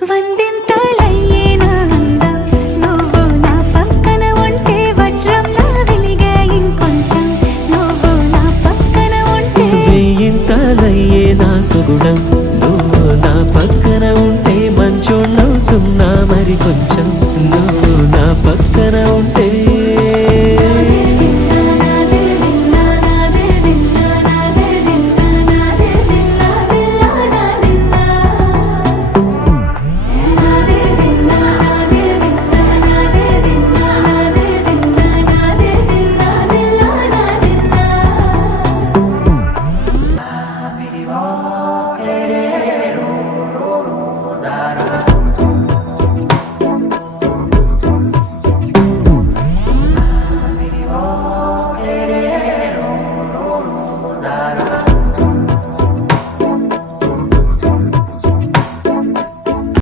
వందింతలయ్యేనా అందం నువ్వు నా పక్కన ఉంటే వజ్రంలా వెలిగే ఇంకొంచెం నువ్వు నా పక్కన ఉంటే వెయ్యింతలయ్యేనా సుగుణం నువ్వు నా పక్కన ఉంటే మంచోళ్ళవుతున్నా మరి కొంచెం